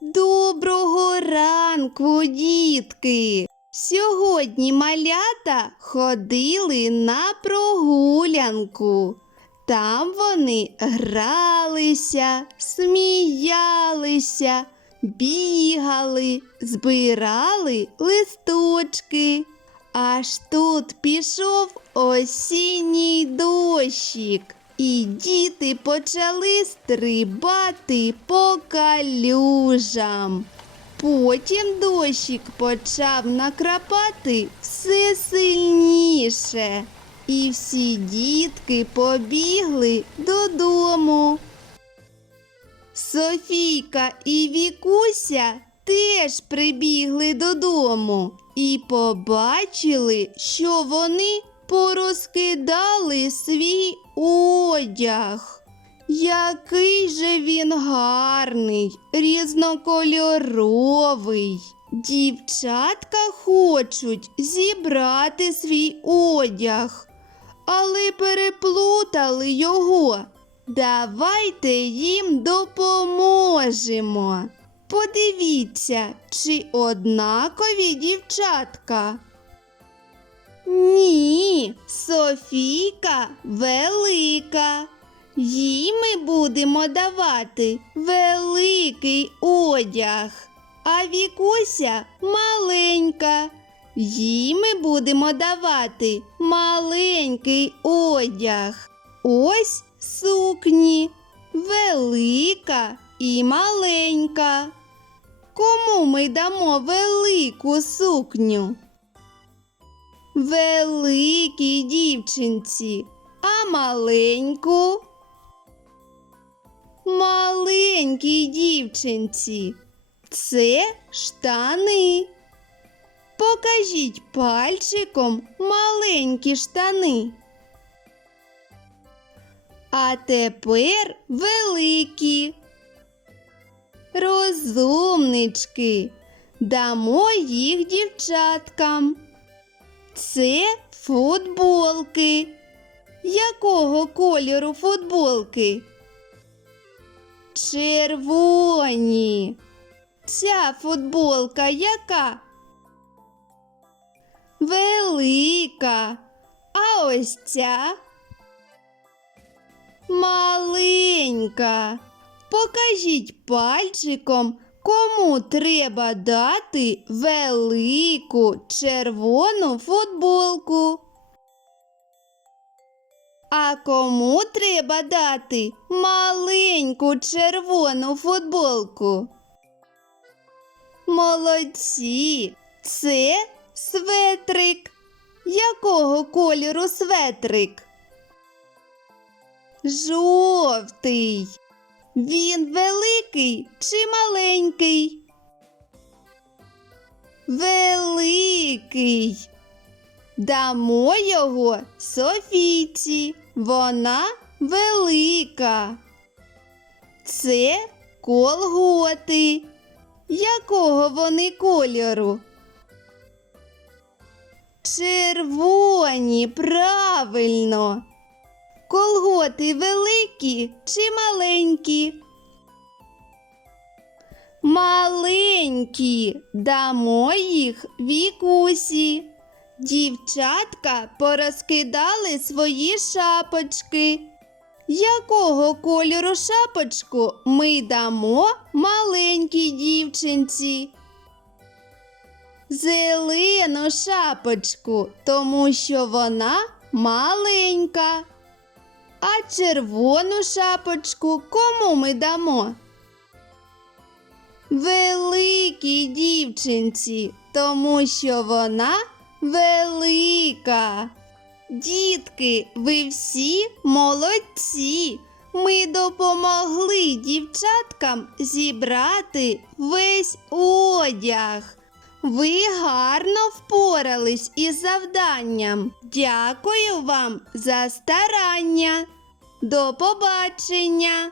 Доброго ранку, дітки! Сьогодні малята ходили на прогулянку. Там вони гралися, сміялися, бігали, збирали листочки. Аж тут пішов осінній дощик, і діти почали стрибати по калюжам. Потім дощик почав накрапати все сильніше, і всі дітки побігли додому. Софійка і Вікуся теж прибігли додому і побачили, що вони порозкидали свій одяг. Який же він гарний, різнокольоровий. Дівчатка хочуть зібрати свій одяг, але переплутали його. Давайте їм допоможемо. Подивіться, чи однакові дівчатка. Ні, Софійка велика. Їй ми будемо давати великий одяг, а Вікуся маленька. Їй ми будемо давати маленький одяг. Ось сукні, велика і маленька. Кому ми дамо велику сукню? Великій дівчинці, а маленьку? Маленькій дівчинці. Це штани. Покажіть пальчиком маленькі штани. А тепер великі. Розумнички. Дамо їх дівчаткам. Це футболки. Якого кольору футболки? Червоні. Ця футболка яка? Велика. А ось ця маленька. Покажіть пальчиком, кому треба дати велику червону футболку. А кому треба дати маленьку червону футболку? Молодці! Це светрик. Якого кольору светрик? Жовтий. Він великий чи маленький? Великий. Дамо його Софійці. Вона велика. Це колготи. Якого вони кольору? Червоні, правильно. Колготи великі чи маленькі? Маленькі, дамо їх вікусі. Дівчатка порозкидали свої шапочки. Якого кольору шапочку ми дамо маленькій дівчинці? Зелену шапочку, тому що вона маленька. А червону шапочку кому ми дамо? Великій дівчинці, тому що вона велика. Дітки, ви всі молодці. Ми допомогли дівчаткам зібрати весь одяг. Ви гарно впорались із завданням. Дякую вам за старання. До побачення!